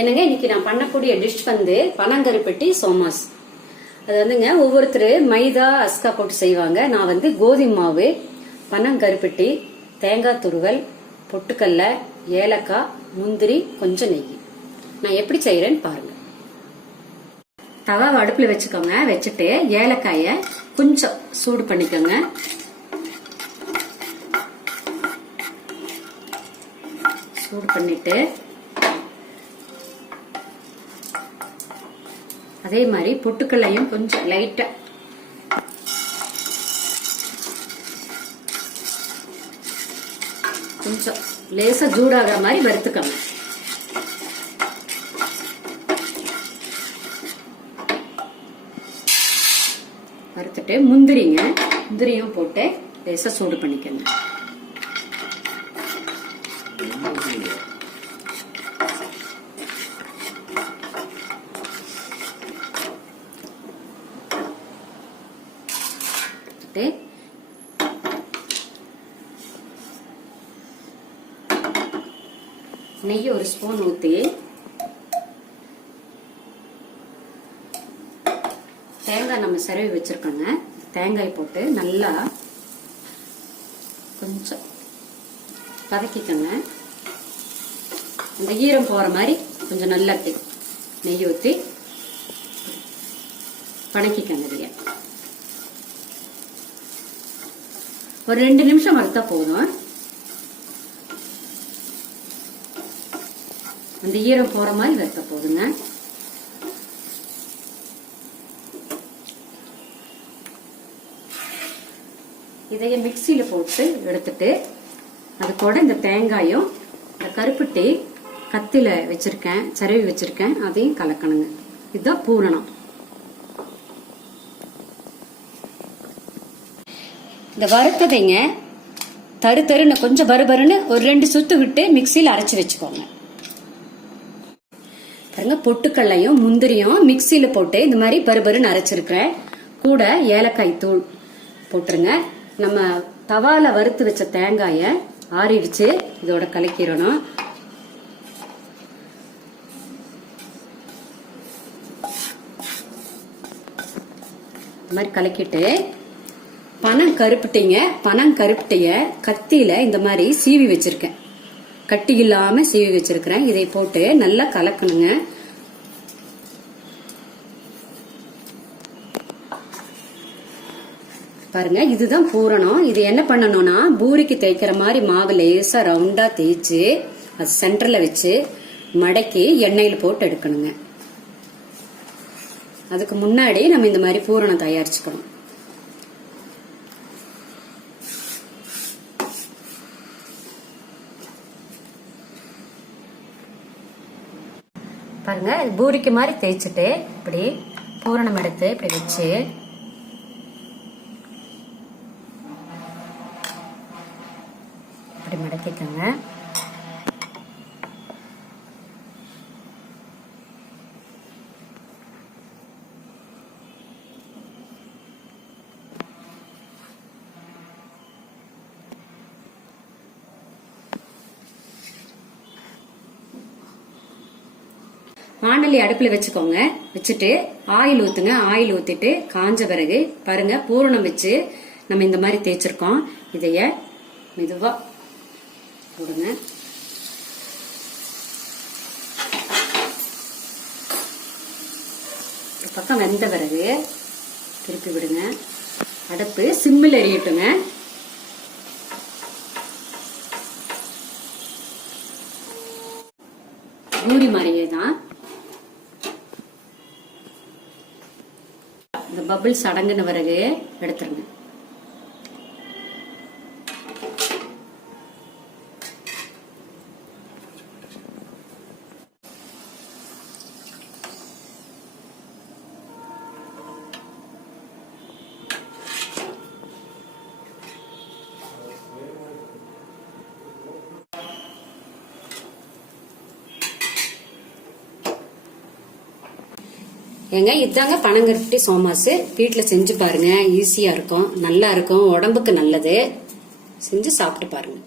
என்னங்க இன்னைக்கு நான் பண்ணக்கூடிய டிஷ் வந்து பனங்கருப்பட்டி சோமாஸ். அது வந்துங்க ஒவ்வொருத்தர் மைதா அஸ்கா போட்டு செய்வாங்க. நான் வந்து கோதுமை மாவு, பனங்கருப்பட்டி, தேங்காய் துருவல், பொட்டுக்கல்ல, ஏலக்காய், முந்திரி, கொஞ்சம் நெய். நான் எப்படி செய்யறேன்னு பாருங்க. தவாவை அடுப்புல வச்சுக்கோங்க. வச்சுட்டு ஏலக்காய கொஞ்சம் சூடு பண்ணிக்கோங்க. சூடு பண்ணிட்டு அதே மாதிரி பொட்டுக்கல்லையும் கொஞ்சம் லைட்டா கொஞ்சம் லேசா சூடாகிற மாதிரி வறுத்துக்கோங்க. வறுத்துட்டு முந்திரியும் போட்டு லேசா சூடு பண்ணிக்கோங்க. நெய் ஒரு ஸ்பூன் ஊத்தி தேங்காய் நம்ம செரவி வச்சிருக்கோங்க. தேங்காய் போட்டு நல்லா கொஞ்சம் வதக்கிக்கோங்க. இந்த ஈரம் போற மாதிரி கொஞ்சம் நல்லா நெய் ஊத்தி வதக்கிக்கோங்க. ஒரு 2 நிமிஷம் வறுத்தா போதும். அந்த ஈரம் போற மாதிரி வறுத்தா போதுங்க. இதைய மிக்சியில போட்டு எடுத்துட்டு அது கூட இந்த தேங்காயும் இந்த கருப்பட்டி கத்தில வச்சிருக்கேன், சரவி வச்சிருக்கேன், அதையும் கலக்கணுங்க. இதுதான் பூரணம். இந்த வறுத்ததைங்க தருன்னு கொஞ்சம் பருபருன்னு ஒரு 2 சுத்து விட்டு மிக்சியில் அரைச்சு வச்சுக்கோங்க. பாருங்க, பொட்டுக்கல்லையும் முந்திரியும் மிக்சியில போட்டு இந்த மாதிரி பருபருன்னு அரைச்சிருக்கிறேன். கூட ஏலக்காய் தூள் போட்டுருங்க. நம்ம தவால வறுத்து வச்ச தேங்காய ஆறிடுச்சு, இதோட கலக்கிடணும். இந்த மாதிரி கலக்கிட்டு பனங்கருப்பட்டிய கத்தியில இந்த மாதிரி சீவி வச்சிருக்கேன். கட்டி இல்லாம சீவி வச்சிருக்கிறேன். இதை போட்டு நல்லா கலக்கணுங்க. பாருங்க, இதுதான் பூரணம். இது என்ன பண்ணணும்னா பூரிக்கு தேய்க்கிற மாதிரி மாவு லேசா ரவுண்டா தேய்ச்சு அது சென்டர்ல வச்சு மடக்கி எண்ணெயில போட்டு எடுக்கணுங்க. அதுக்கு முன்னாடி நம்ம இந்த மாதிரி பூரணம் தயாரிச்சுக்கணும். பாருங்க, பூரிக்கு மாதிரி தேய்ச்சிட்டு இப்படி பூரணம் எடுத்து இப்படி வச்சு இப்படி மடக்கிக்கோங்க. வாணலி அடுப்புல வச்சுக்கோங்க. வச்சுட்டு ஆயில் ஊத்துங்க. ஆயில் ஊத்திட்டு காஞ்ச பிறகு பாருங்க, பூரணம் வச்சு நம்ம இந்த மாதிரி தேய்ச்சிருக்கோம். இதைய மெதுவா போடுங்க. ஒரு பக்கம் வெந்த பிறகு திருப்பி விடுங்க. அடுப்பு சிம்மில் எரியட்டுங்க. பூரி மாதிரியே தான். இந்த பபிள்ஸ் அடங்கின பிறகு எடுத்துருங்க. ஏங்க, இதாங்க பனங்கருப்பட்டி சோமாஸ். வீட்டுல செஞ்சு பாருங்க. ஈஸியா இருக்கும், நல்லா இருக்கும், உடம்புக்கு நல்லது. செஞ்சு சாப்பிட்டு பாருங்க.